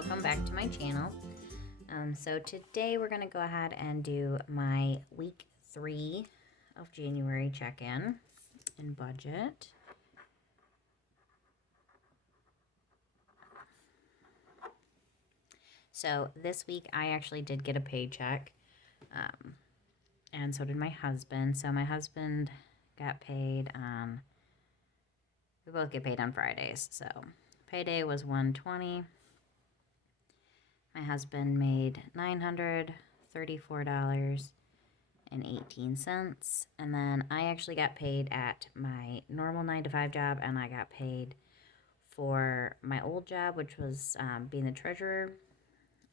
welcome back to my channel. So today we're going to go ahead and do my week 3 of January check-in and budget. So this week I actually did get a paycheck, and so did my husband. So my husband got paid on, we both get paid on Fridays. So payday was $120. My husband made $934.18, and then I actually got paid at my normal 9-to-5 job, and I got paid for my old job, which was being the treasurer,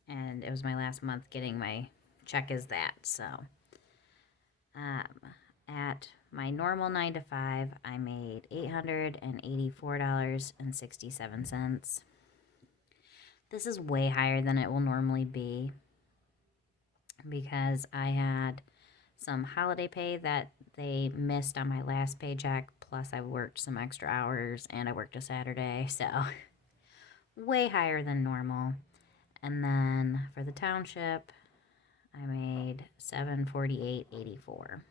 and it was my last month getting my check as that. So at my normal 9-to-5, I made $884.67. This is way higher than it will normally be because I had some holiday pay that they missed on my last paycheck, plus I worked some extra hours and I worked a Saturday, so way higher than normal. And then for the township, I made $748.84.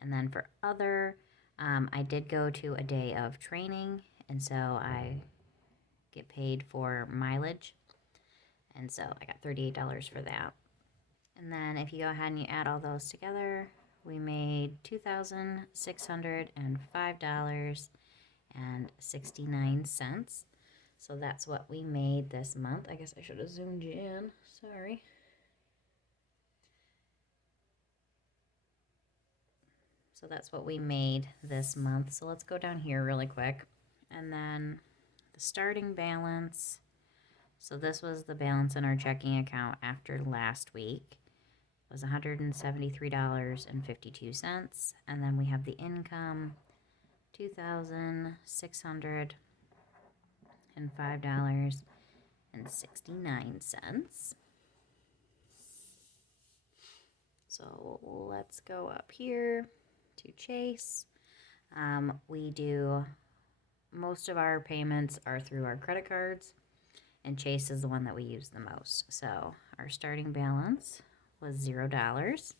And then for other, I did go to a day of training, and so I get paid for mileage, and so I got $38 for that. And then if you go ahead and you add all those together, we made $2,605.69. So that's what we made this month. I guess I should have zoomed you in. Sorry. So that's what we made this month. So let's go down here really quick. And then the starting balance. So this was the balance in our checking account after last week. It was $173.52. And then we have the income, $2,605.69. So let's go up here to Chase. We do, most of our payments are through our credit cards, and Chase is the one that we use the most. So our starting balance was $0.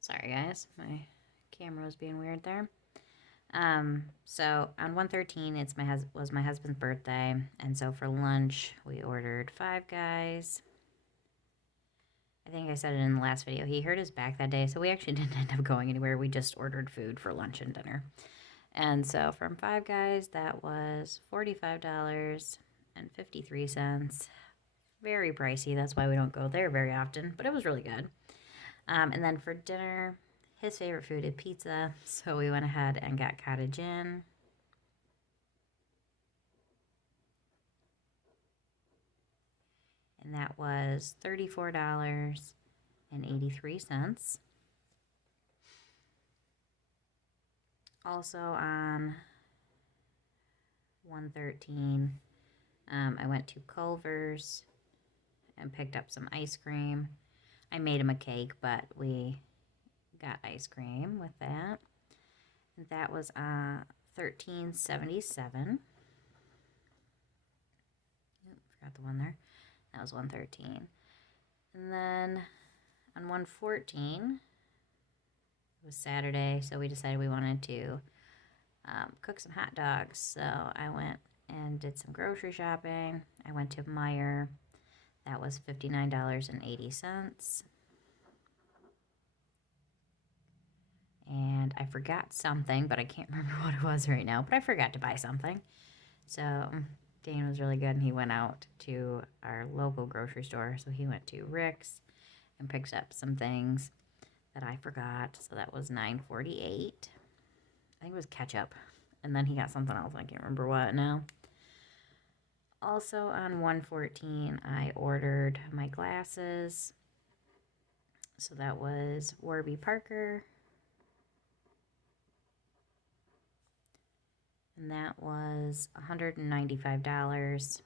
Sorry guys, my camera was being weird there. So on 1/13, was my husband's birthday, and so for lunch we ordered Five Guys. I think I said it in the last video. He hurt his back that day, so we actually didn't end up going anywhere. We just ordered food for lunch and dinner. And so from Five Guys, that was $45.53. Very pricey. That's why we don't go there very often, but it was really good. And then for dinner, his favorite food is pizza, so we went ahead and got Cottage Inn. And that was $34.83. Also on 1/13, I went to Culver's and picked up some ice cream. I made him a cake, but we got ice cream with that. And that was $13.77. Forgot the one there. That was 1/13. And then on 1/14, it was Saturday, so we decided we wanted to cook some hot dogs. So I went and did some grocery shopping. I went to Meijer. That was $59.80. And I forgot something, but I can't remember what it was right now. But I forgot to buy something. So Dane was really good, and he went out to our local grocery store. So he went to Rick's and picked up some things that I forgot. So that was $9.48. I think it was ketchup. And then he got something else. I can't remember what now. Also on 1/14, I ordered my glasses. So that was Warby Parker. And that was $195.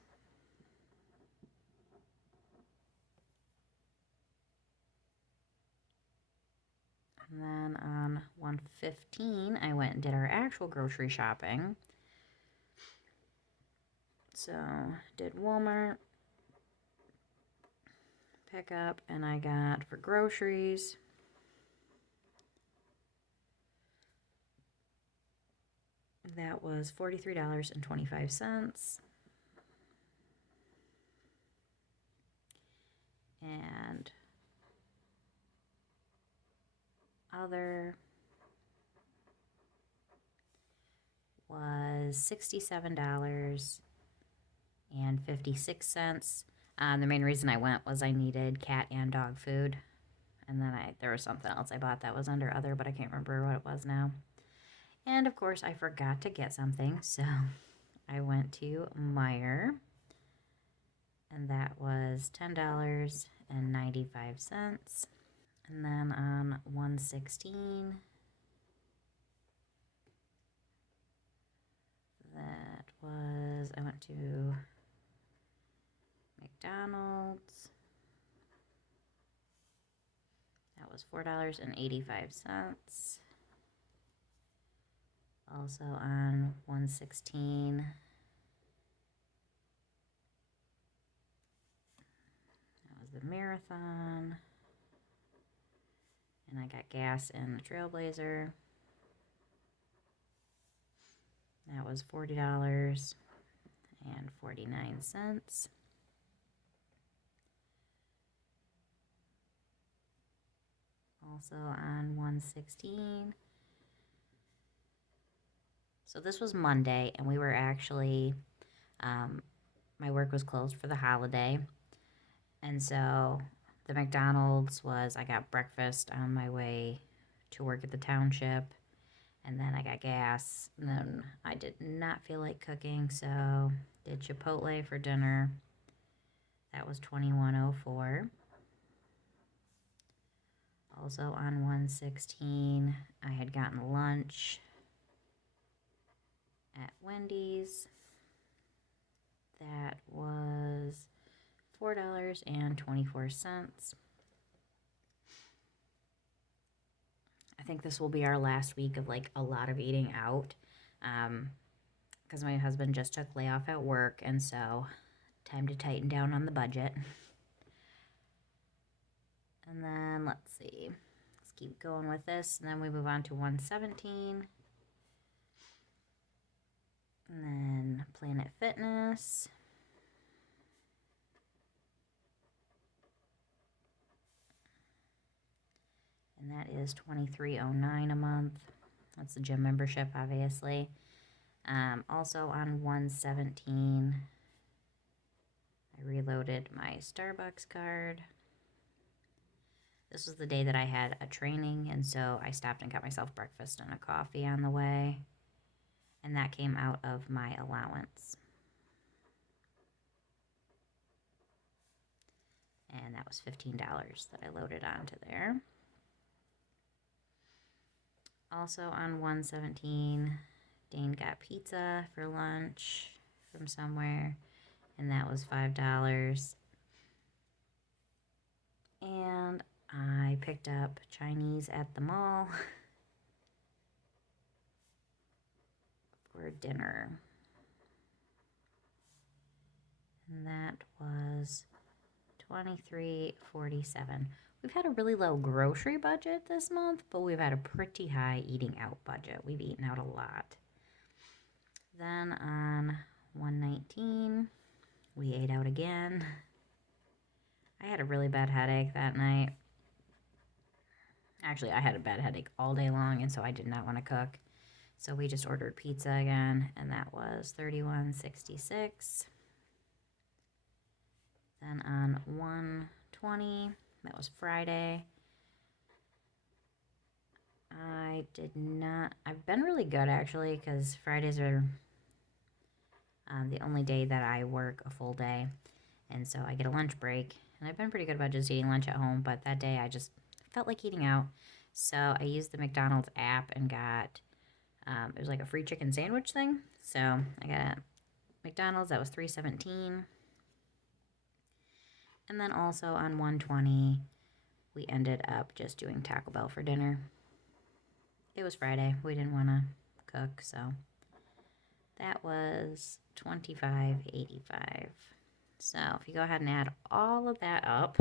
And then on 1/15, I went and did our actual grocery shopping. So did Walmart, pickup, and I got for groceries. That was $43.25. And other was $67.56. The main reason I went was I needed cat and dog food. And then there was something else I bought that was under other, but I can't remember what it was now. And of course, I forgot to get something, so I went to Meijer, and that was $10.95. And then on 116, I went to McDonald's. That was $4.85. Also on 116, that was the Marathon. And I got gas in the Trailblazer. That was $40.49. Also on 116. So this was Monday, and we were actually, my work was closed for the holiday. And so the McDonald's I got breakfast on my way to work at the township. And then I got gas. And then I did not feel like cooking, so did Chipotle for dinner. That was $21.04. Also on 116, I had gotten lunch at Wendy's. That was $4.24. I think this will be our last week of like a lot of eating out, because my husband just took layoff at work, and so time to tighten down on the budget. And then let's see, let's keep going with this, and then we move on to 117, and then Planet Fitness. And that is $23.09 a month. That's the gym membership, obviously. Also on 117, I reloaded my Starbucks card. This was the day that I had a training, and so I stopped and got myself breakfast and a coffee on the way. And that came out of my allowance. And that was $15 that I loaded onto there. Also on 117, Dane got pizza for lunch from somewhere, and that was $5. And I picked up Chinese at the mall for dinner. And that was $23.47. We've had a really low grocery budget this month, but we've had a pretty high eating out budget. We've eaten out a lot. Then on 119, we ate out again. I had a really bad headache that night. Actually, I had a bad headache all day long, and so I did not want to cook. So we just ordered pizza again, and that was $31.66. Then on 120, that was Friday. I've been really good actually, because Fridays are the only day that I work a full day, and so I get a lunch break, and I've been pretty good about just eating lunch at home, but that day I just felt like eating out, so I used the McDonald's app and got, it was like a free chicken sandwich thing, so I got McDonald's, that was $3.17, and then also on 120, we ended up just doing Taco Bell for dinner. It was Friday. We didn't want to cook, so that was $25.85. So if you go ahead and add all of that up,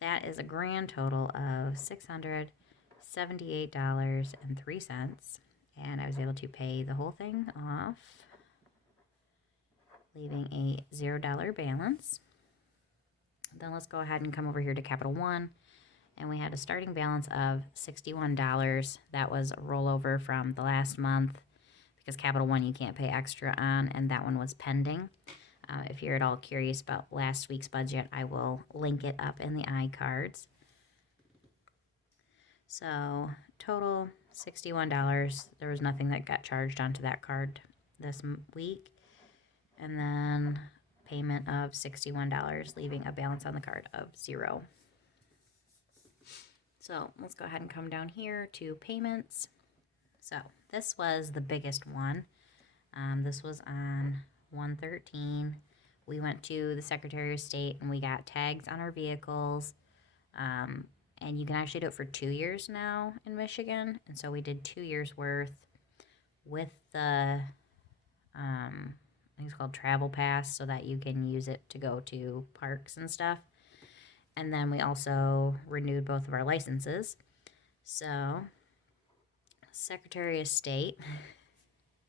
That is a grand total of $678.03. And I was able to pay the whole thing off, leaving a $0 balance. Then let's go ahead and come over here to Capital One. And we had a starting balance of $61. That was a rollover from the last month because Capital One you can't pay extra on, and that one was pending. If you're at all curious about last week's budget, I will link it up in the iCards. So total $61. There was nothing that got charged onto that card this week. And then payment of $61, leaving a balance on the card of $0. So let's go ahead and come down here to payments. So this was the biggest one. This was on 1/13. We went to the Secretary of State and we got tags on our vehicles. And you can actually do it for 2 years now in Michigan. And so we did 2 years worth with the, I think it's called Travel Pass, so that you can use it to go to parks and stuff. And then we also renewed both of our licenses. So, Secretary of State,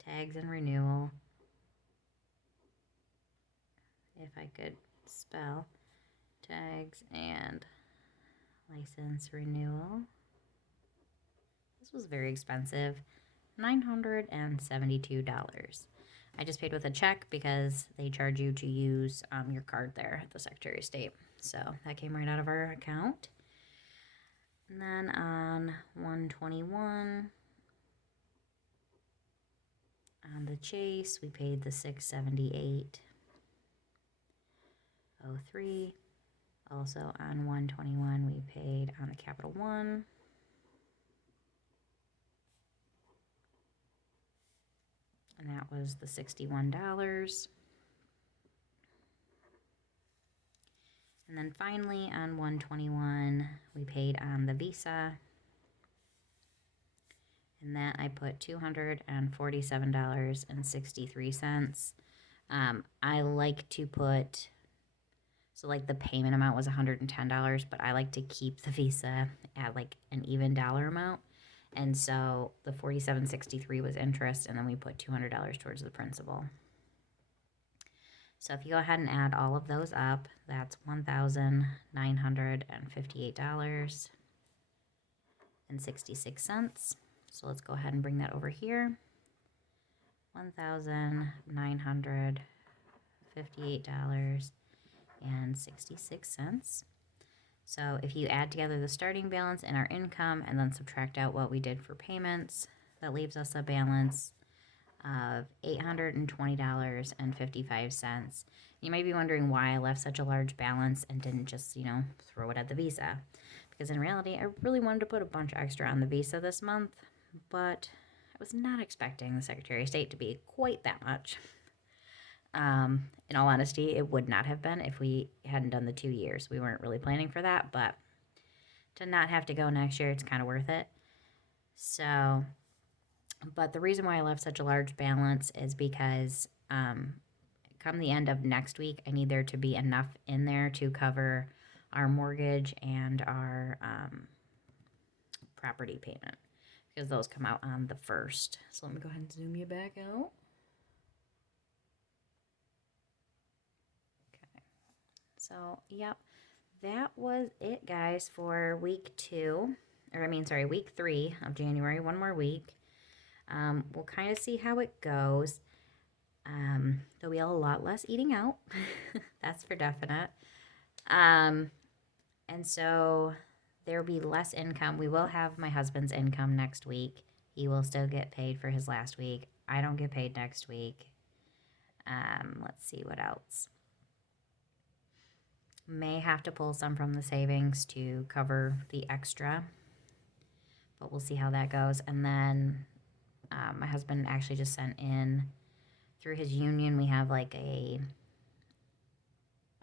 tags and renewal. If I could spell, tags and license renewal. This was very expensive, $972. I just paid with a check because they charge you to use your card there at the Secretary of State. So that came right out of our account. And then on 1/21, on the Chase, we paid the $678.03. Also on 1/21, we paid on the Capital One. And that was the $61. And then finally on 1/21, we paid on the Visa. And that I put $247.63. I like to put, so like the payment amount was $110, but I like to keep the Visa at like an even dollar amount. And so the $47.63 was interest, and then we put $200 towards the principal. So if you go ahead and add all of those up, that's $1,958.66. So let's go ahead and bring that over here. $1,958.66. So if you add together the starting balance and our income and then subtract out what we did for payments, that leaves us a balance of $820.55. You might be wondering why I left such a large balance and didn't just, throw it at the Visa. Because in reality, I really wanted to put a bunch extra on the Visa this month, but I was not expecting the Secretary of State to be quite that much. In all honesty, it would not have been if we hadn't done the 2 years. We weren't really planning for that, but to not have to go next year, it's kind of worth it. So, but the reason why I left such a large balance is because come the end of next week, I need there to be enough in there to cover our mortgage and our property payment, because those come out on the 1st. So let me go ahead and zoom you back out. Okay. So, yep, that was it, guys, for week 3 of January. One more week. We'll kind of see how it goes. There'll be a lot less eating out. That's for definite. And so there will be less income. We will have my husband's income next week. He will still get paid for his last week. I don't get paid next week. Let's see what else. May have to pull some from the savings to cover the extra, but we'll see how that goes. And then my husband actually just sent in, through his union, we have like a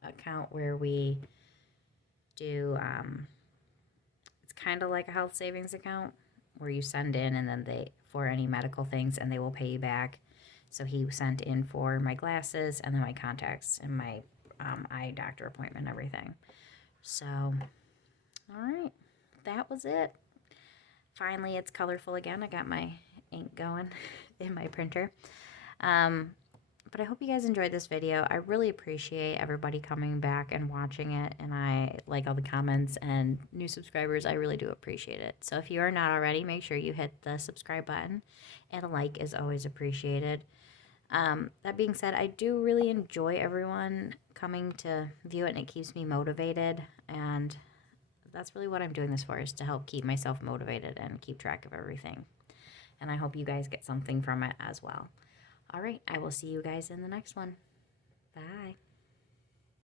account where we do, it's kind of like a health savings account where you send in and then for any medical things, and they will pay you back. So he sent in for my glasses and then my contacts and my eye doctor appointment and everything. So All right, that was it. Finally, it's colorful again. I got my ink going in my printer. But I hope you guys enjoyed this video. I really appreciate everybody coming back and watching it, and I like all the comments and new subscribers. I really do appreciate it. So if you are not already, make sure you hit the subscribe button, and a like is always appreciated. That being said, I do really enjoy everyone coming to view it, and it keeps me motivated, and that's really what I'm doing this for, is to help keep myself motivated and keep track of everything. And I hope you guys get something from it as well. All right, I will see you guys in the next one. Bye.